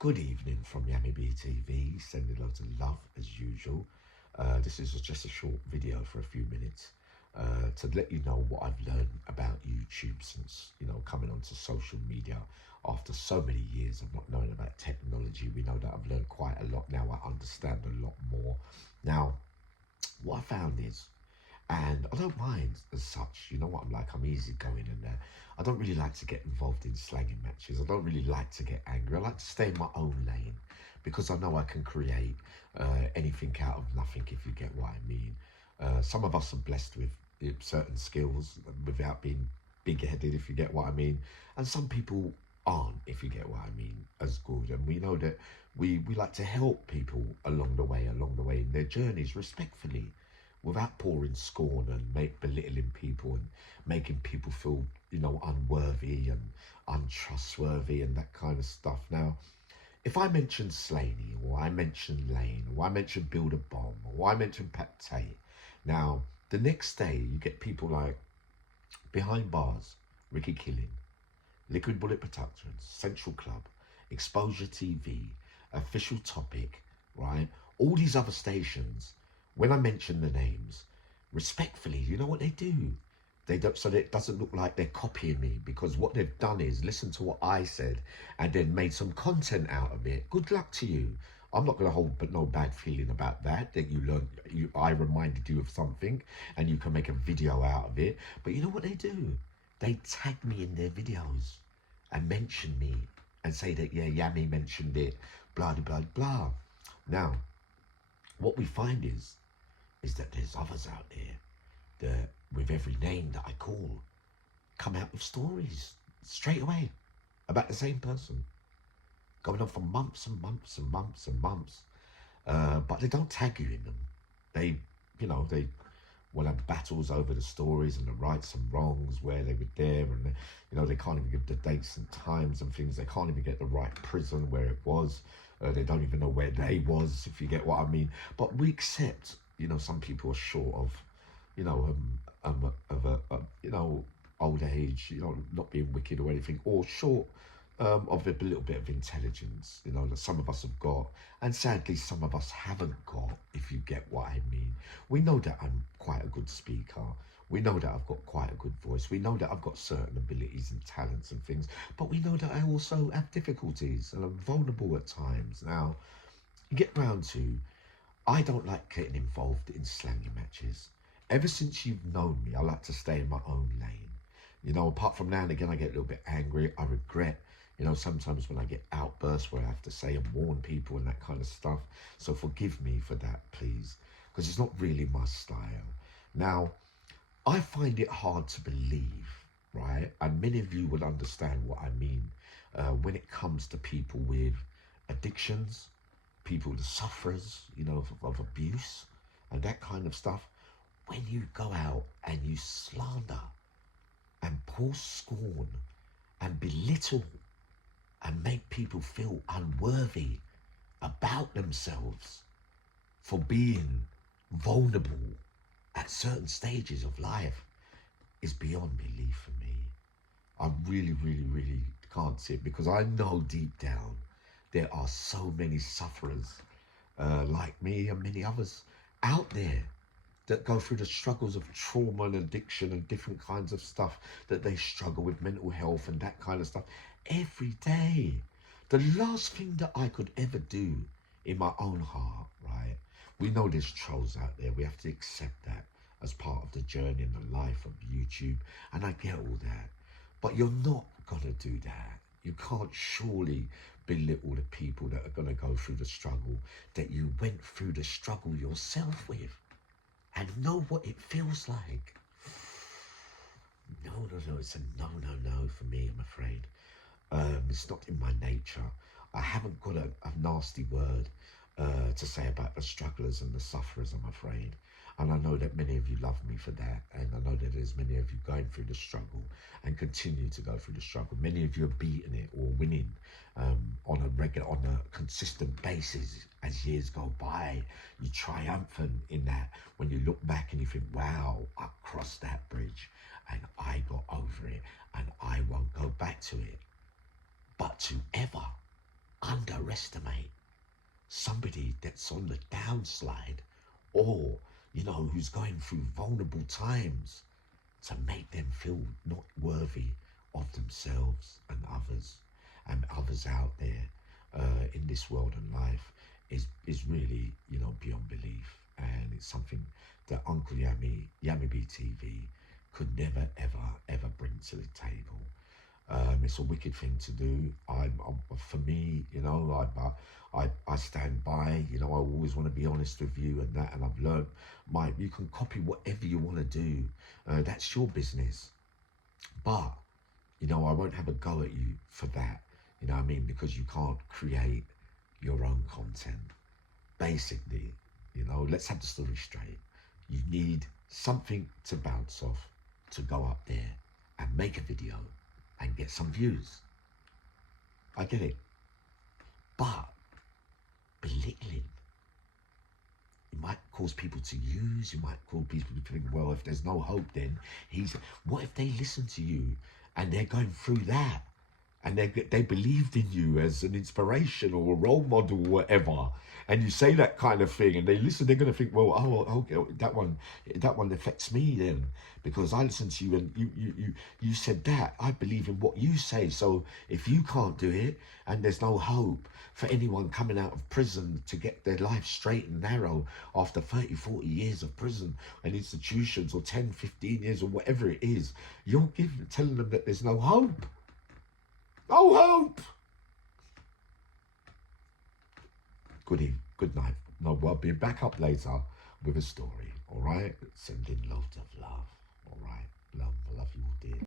Good evening from Yummy BTV, sending loads of love as usual. This is just a short video for a few minutes to let you know what I've learned about YouTube since, coming onto social media after so many years of not knowing about technology. We know that I've learned quite a lot now. I understand a lot more. Now, what I found is, and I don't mind as such, you know what I'm like, I'm easygoing and I don't really like to get involved in slanging matches. I don't really like to get angry. I like to stay in my own lane because I know I can create anything out of nothing, if you get what I mean. Some of us are blessed with certain skills without being big-headed, if you get what I mean. And some people aren't, if you get what I mean, as good. And we know that we like to help people along the way in their journeys respectfully, without pouring scorn and belittling people and making people feel, unworthy and untrustworthy and that kind of stuff. Now, if I mention Slaney, or I mention Lane, or I mention Build a Bomb, or I mention Pat Tate, now the next day you get people like Behind Bars, Ricky Killing, Liquid Bullet Productions, Central Club, Exposure TV, Official Topic, right? All these other stations, when I mention the names, respectfully, you know what they do? They don't, so that it doesn't look like they're copying me, because what they've done is listen to what I said and then made some content out of it. Good luck to you. I'm not going to hold but no bad feeling about that. That you learned, I reminded you of something, and you can make a video out of it. But you know what they do? They tag me in their videos and mention me and say that, yeah, Yami mentioned it, blah blah blah. Now, what we find is that there's others out there that, with every name that I call, come out with stories straight away about the same person, going on for months and months and months and months. But they don't tag you in them. They, they will have battles over the stories and the rights and wrongs, where they were there, and they can't even give the dates and times and things. They can't even get the right prison where it was. They don't even know where they was, if you get what I mean. But we accept, some people are short of, of a old age, not being wicked or anything, or short of a little bit of intelligence, that some of us have got, and sadly some of us haven't got, if you get what I mean. We know that I'm quite a good speaker. We know that I've got quite a good voice. We know that I've got certain abilities and talents and things, but we know that I also have difficulties and I'm vulnerable at times. Now, you get round to, I don't like getting involved in slanging matches. Ever since you've known me, I like to stay in my own lane. Apart from now and again, I get a little bit angry. I regret, sometimes when I get outbursts where I have to say and warn people and that kind of stuff. So forgive me for that, please, because it's not really my style. Now, I find it hard to believe, right? And many of you will understand what I mean when it comes to people with addictions, people, the sufferers, of abuse and that kind of stuff. When you go out and you slander and pour scorn and belittle and make people feel unworthy about themselves for being vulnerable at certain stages of life, is beyond belief for me. I really, really, really can't see it, because I know deep down there are so many sufferers like me and many others out there that go through the struggles of trauma and addiction and different kinds of stuff, that they struggle with mental health and that kind of stuff every day. The last thing that I could ever do in my own heart, right? We know there's trolls out there. We have to accept that as part of the journey and the life of YouTube. And I get all that. But you're not going to do that. You can't surely belittle the people that are going to go through the struggle that you went through the struggle yourself with, and know what it feels like. No, it's a no for me, I'm afraid. It's not in my nature. I haven't got a nasty word to say about the strugglers and the sufferers, I'm afraid. And I know that many of you love me for that. And I know that there's many of you going through the struggle and continue to go through the struggle. Many of you are beating it or winning on a consistent basis as years go by. You triumphant in that when you look back and you think, wow, I crossed that bridge and I got over it and I won't go back to it. But to ever underestimate somebody that's on the downslide, or, you know, who's going through vulnerable times, to make them feel not worthy of themselves and others out there in this world and life is really, you know, beyond belief. And it's something that Uncle Yami B TV could never, ever bring to the table. It's a wicked thing to do. For me, you know, I stand by. You know, I always want to be honest with you and that. And I've learned, you can copy whatever you want to do. That's your business. But, you know, I won't have a go at you for that. You know what I mean? Because you can't create your own content. Basically, you know, let's have the story straight. You need something to bounce off, to go up there and make a video and get some views. I get it. But belittling, it might cause people to use, you might cause people to think, well, if there's no hope, then what if they listen to you and they're going through that, and they believed in you as an inspiration or a role model or whatever, and you say that kind of thing and they listen, they're going to think, well, oh, okay, that one affects me then, because I listened to you and you said that. I believe in what you say. So if you can't do it, and there's no hope for anyone coming out of prison to get their life straight and narrow after 30, 40 years of prison and institutions, or 10, 15 years or whatever it is, you're telling them that there's no hope. No hope. Good night. No, I'll be back up later with a story. All right. Sending loads of love. All right. Love you all, dear.